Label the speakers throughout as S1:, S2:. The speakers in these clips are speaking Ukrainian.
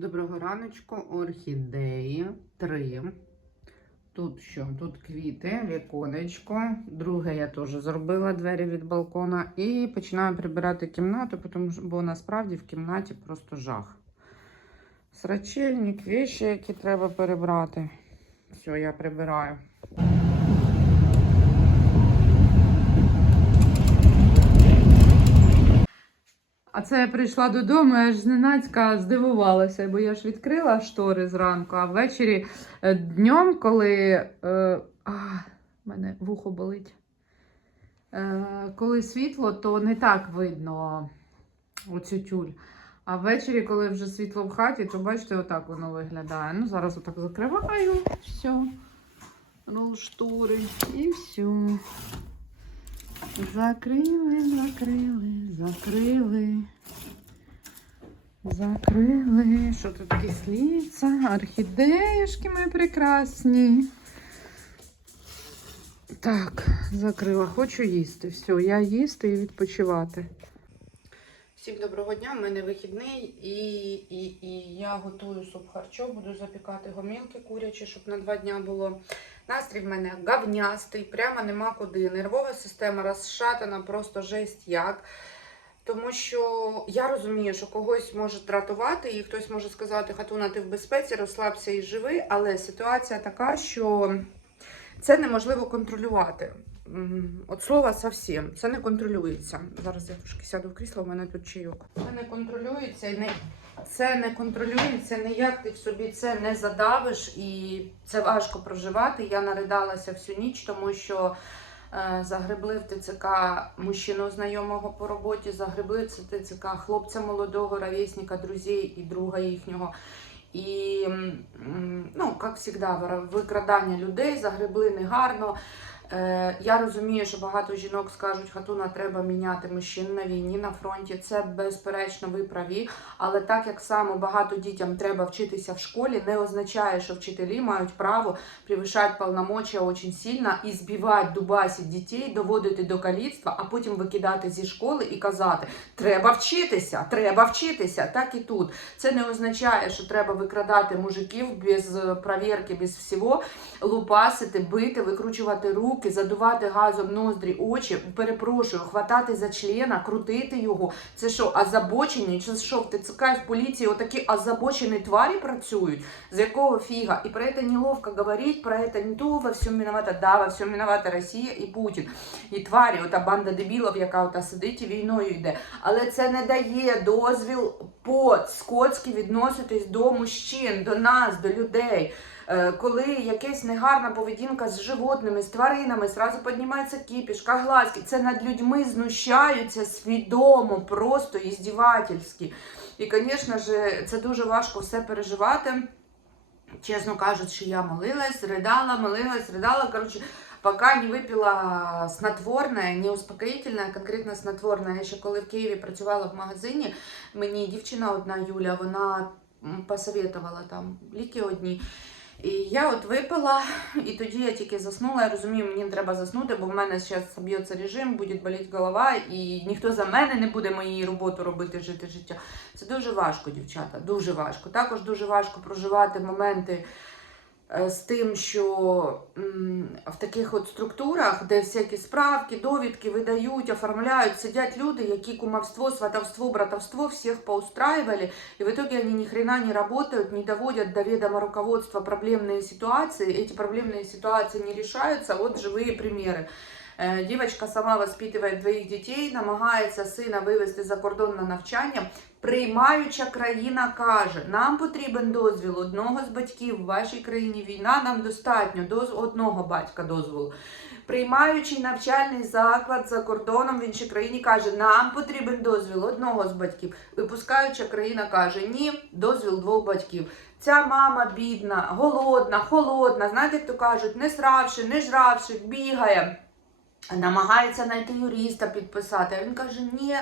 S1: Доброго раночку, орхідеї три. Тут що? Тут квіти, віконечко. Друге я теж зробила двері від балкона. І починаю прибирати кімнату, бо насправді в кімнаті просто жах. Срачельник, віші, які треба перебрати. Все, я прибираю. А це я прийшла додому, я аж зненацька здивувалася, бо я ж відкрила штори зранку, а ввечері е, днем, коли. Е, а, мене вухо болить. Е, коли світло, то не так видно оцю тюль. А ввечері, коли вже світло в хаті, то бачите, отак воно виглядає. Ну, зараз отак закриваю, все. Ну, штори і все. Закрили, закрили, закрили. Закрили. Що тут кисліця? Орхідеюшки мої прекрасні. Так, закрила. Хочу їсти. Все, я їсти і відпочивати. Всім доброго дня, в мене вихідний і, і, і я готую суп харчо, буду запікати гомілки курячі, щоб на два дня було. Настрій в мене говнястий, прямо нема куди. Нервова система розшатана, просто жесть як. Тому що я розумію, що когось може дратувати, і хтось може сказати, Хатуна, ти в безпеці, розслабся і живи, але ситуація така, що це неможливо контролювати. От слова зовсім, це не контролюється. Зараз я трошки сяду в крісло, у мене тут чайок. Це не контролюється і не це не контролюється, ніяк ти в собі це не задавиш, і це важко проживати. Я наридалася всю ніч, тому що е, загребли в ТЦК мужчину знайомого по роботі, загребли в ТЦК хлопця молодого, ровесника, друзей і друга їхнього. І, ну, як завжди, викрадання людей, загребли негарно. Е, Я розумію, що багато жінок скажуть, хатуна треба міняти мужчин на війні на фронті. Це безперечно ви праві. Але так як само багато дітям треба вчитися в школі, не означає, що вчителі мають право превышать полномочия очень сильно і збивати, дубасити дітей, доводити до каліцтва, а потім викидати зі школи і казати: треба вчитися, треба вчитися. Так і тут. Це не означає, що треба викрадати мужиків без е, провірки, без всього, лупасити, бити, викручувати руки, задувати газом ноздрі, очі, перепрошую, хватати за члена, крутити його. Це що, озабочені? Чи що в ТЦК в поліції отакі озабочені тварі працюють? З якого фіга? І про це неловко говорити, про це не то во всьому виновата, да, во всьому виновата Росія і Путін. І тварі, ота банда дебілів, яка ота сидить і війною йде. Але це не дає дозвіл по-скотськи відноситись до мужчин, до нас, до людей. Е, Коли якась негарна поведінка з животними, з тваринами, зразу піднімається кіпіш, глазки, це над людьми знущаються свідомо, просто іздівательськи. І, звісно ж, це дуже важко все переживати. Чесно кажучи, я молилась, ридала, молилась, ридала. Короче, пока не випила снотворне, не успокоїтельне, а конкретно снотворне. Я ще коли в Києві працювала в магазині, мені дівчина одна Юля, вона посоветувала там ліки одні. І я от випила, і тоді я тільки заснула. Я розумію, мені треба заснути, бо в мене зараз б'ється режим, буде боліти голова, і ніхто за мене не буде моєї роботи робити, жити життя. Це дуже важко, дівчата, дуже важко. Також дуже важко проживати моменти з тим, що м, в таких от структурах, де всякі справки, довідки видають, оформляють, сидять люди, які кумовство, сватовство, братовство всіх поустраивали, и в итоге они ни хрена не работают, не доводят до ведома руководства проблемные ситуации. Эти проблемные ситуации не решаются. Вот живые примеры. Е, Дівчинка сама воспитує двоїх дітей, намагається сина вивезти за кордон на навчання. Приймаюча країна каже: нам потрібен дозвіл одного з батьків в вашій країні війна, нам достатньо доз одного батька дозволу. Приймаючий навчальний заклад за кордоном в іншій країні каже, нам потрібен дозвіл одного з батьків. Випускаюча країна каже, ні, дозвіл двох батьків. Ця мама бідна, голодна, холодна, знаєте, як то кажуть, не сравши, не жравши, бігає. Намагається знайти юриста підписати. А він каже: ні,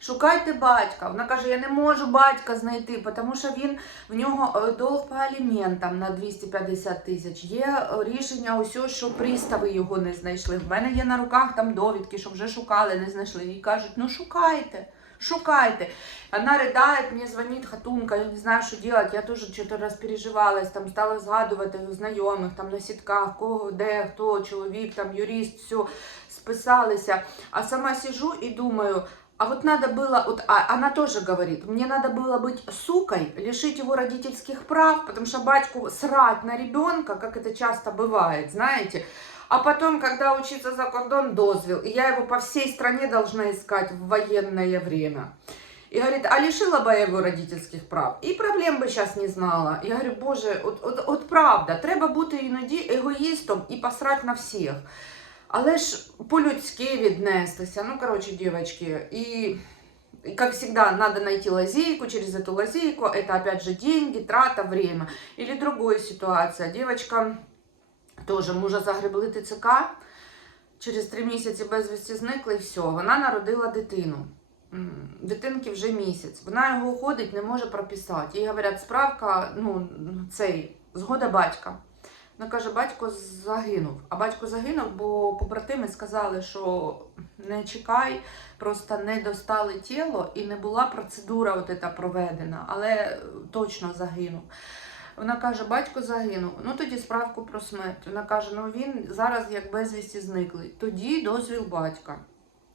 S1: шукайте батька. Вона каже: Я не можу батька знайти, тому що він в нього е, долг по аліментам на 250 тисяч. Є е, рішення, усе, що пристави його не знайшли. В мене є на руках там довідки, що вже шукали, не знайшли. І кажуть: ну шукайте Шукайте. Она рыдает, мне звонит хатунка, я не знаю, що делать. Я теж что-то розпереживалась, там стала згадувати у знайомих, там на сітках, кого, де, хто, чоловік, там юрист, все, списалися. А сама сижу и думаю, а вот надо было, вот, а она тоже говорит, мне надо было быть сукой, лишить его родительских прав, потому что батьку срать на ребенка, как это часто бывает, знаете. А потом, когда учиться за кордон, дозвел, и я его по всей стране должна искать в военное время. И говорит, а лишила бы я его родительських прав. І проблем би зараз не знала. Я говорю, боже, от, от, от правда, треба бути іноді егоїстом і посрать на всіх. Але ж по-людськи віднестися. Ну, короче, девочки, и, и как всегда, надо найти лазейку, через эту лазейку, это опять же деньги, трата, время. Или другая ситуация, девочка тоже мужа загребли ТЦК, через три місяці безвісті зникли і все, вона народила дитину. Дитинки вже місяць. Вона його ходить, не може прописати. Їй говорять, справка, ну, цей, згода батька. Вона каже, батько загинув. А батько загинув, бо побратими сказали, що не чекай, просто не достали тіло і не була процедура от проведена, але точно загинув. Вона каже, батько загинув. Ну тоді справку про смерть. Вона каже, ну він зараз як безвісті зниклий. Тоді дозвіл батька.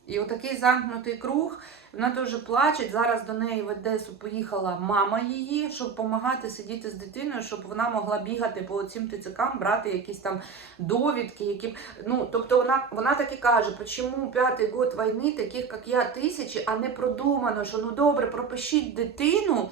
S1: І отакий замкнутий круг, вона дуже плаче. Зараз до неї в Одесу поїхала мама її, щоб допомагати сидіти з дитиною, щоб вона могла бігати по цим ТЦКам, брати якісь там довідки, які ну тобто вона вона так і каже, чому п'ятий год війни, таких як я, тисячі, а не продумано, що ну добре, пропишіть дитину.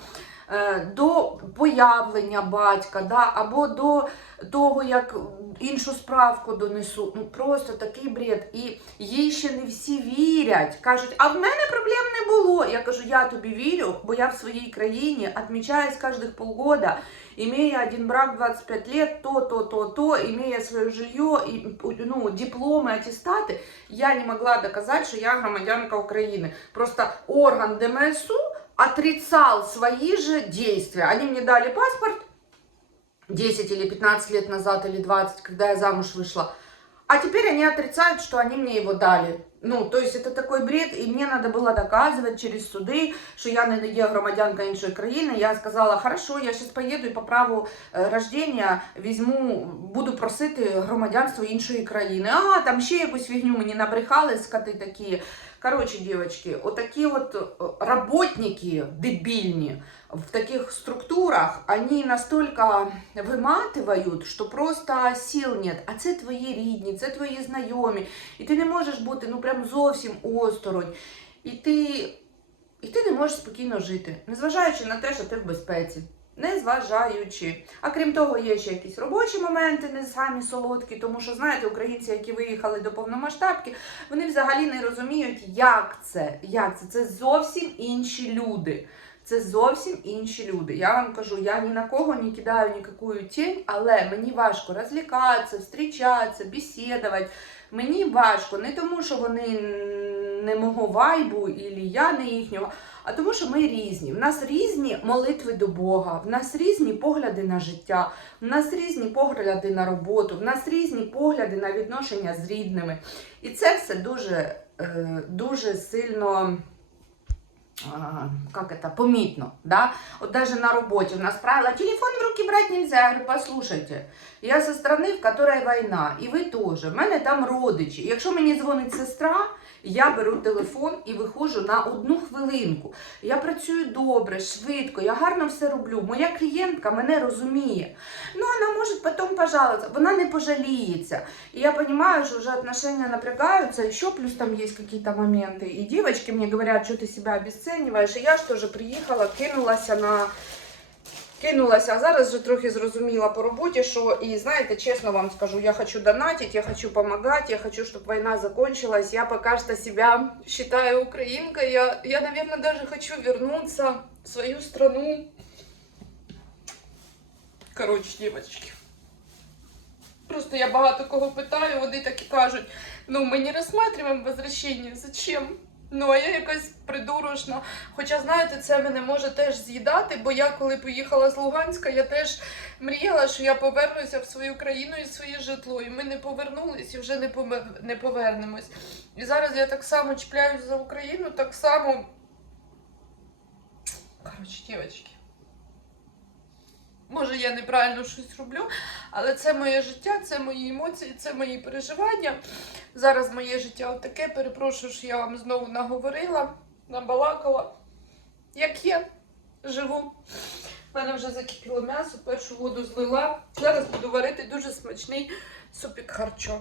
S1: е, До появлення батька, да, або до того, як іншу справку донесу. Ну просто такий бред. І їй ще не всі вірять. Кажуть, а в мене проблем не було. Я кажу, я тобі вірю, бо я в своїй країні відмічаюсь кожних полгода, имея один брак 25 лет, то, то, то, то, имея свое жилье, и, ну, дипломы, аттестаты, я не могла доказать, что я громадянка Украины. Просто орган ДМСУ отрицал свои же действия. Они мне дали паспорт 10 или 15 лет назад, или 20, когда я замуж вышла. А теперь они отрицают, что они мне его дали. Ну, то есть это такой бред, и мне надо было доказывать через суды, що я не є громадянка іншої країни. Я сказала, хорошо, я зараз поїду і по праву е, рождения візьму, буду просити громадянство іншої країни. А, там ще якусь фігню мені набрехали, скоти такі. Короче, девочки, отакі от е, работники дебильні в таких структурах, они настолько виматывають, що просто сил нет. А це твої рідні, це твої знайомі. І ти не можеш бути ну прям зовсім осторонь. І ти, і ти не можеш спокійно жити, незважаючи на те, що ти в безпеці. Незважаючи. А крім того, є ще якісь робочі моменти, не самі солодкі, тому що, знаєте, українці, які виїхали до повномасштабки, вони взагалі не розуміють, як це. Як це? Це зовсім інші люди. Це зовсім інші люди. Я вам кажу, я ні на кого не кидаю ніяку тінь, але мені важко розлікатися, зустрічатися, бесідувати. Мені важко не тому, що вони не мого вайбу, і я не їхнього, а тому, що ми різні. В нас різні молитви до Бога, в нас різні погляди на життя, в нас різні погляди на роботу, в нас різні погляди на відношення з рідними. І це все дуже, е, дуже сильно. как это, помітно, да? Вот даже на работе у нас правило, телефон в руки брать нельзя. Я говорю, послушайте, я со страны, в которой війна, і ви теж. В мене там родичі. Якщо мені дзвонить сестра, я беру телефон і виходжу на одну хвилинку. Я працюю добре, швидко, я гарно все роблю. Моя клієнтка мене розуміє. Ну, вона може потім пожаловаться, вона не пожаліється. И я понимаю, что уже отношения напрягаются, еще плюс там есть какие-то моменты. И девочки мне говорят, что ты себя обесцениваешь. И я ж тоже приїхала, кинулася на. Кинулася, а зараз вже трохи зрозуміла по роботі, що і знаєте, чесно вам скажу, я хочу донатить, я хочу помогать, я хочу, чтобы война закончилась. Я пока что себя считаю украинкой. Я, я, наверное, даже хочу вернуться в свою страну. Короче, девочки. Просто я багато кого питаю, вони так і кажуть, ну ми не розглядаємо возвращення, зачем? Ну, а я якась придурочна. Хоча, знаєте, це мене може теж з'їдати, бо я коли поїхала з Луганська, я теж мріяла, що я повернуся в свою країну і своє житло. І ми не повернулись і вже не, не повернемось. І зараз я так само чіпляюсь за Україну, так само Коротше, дівчатки. Може, я неправильно щось роблю, але це моє життя, це мої емоції, це мої переживання. Зараз моє життя отаке. Перепрошую, що я вам знову наговорила, набалакала. Як є, живу. У мене вже закипіло м'ясо, першу воду злила. Зараз буду варити дуже смачний супік харчо.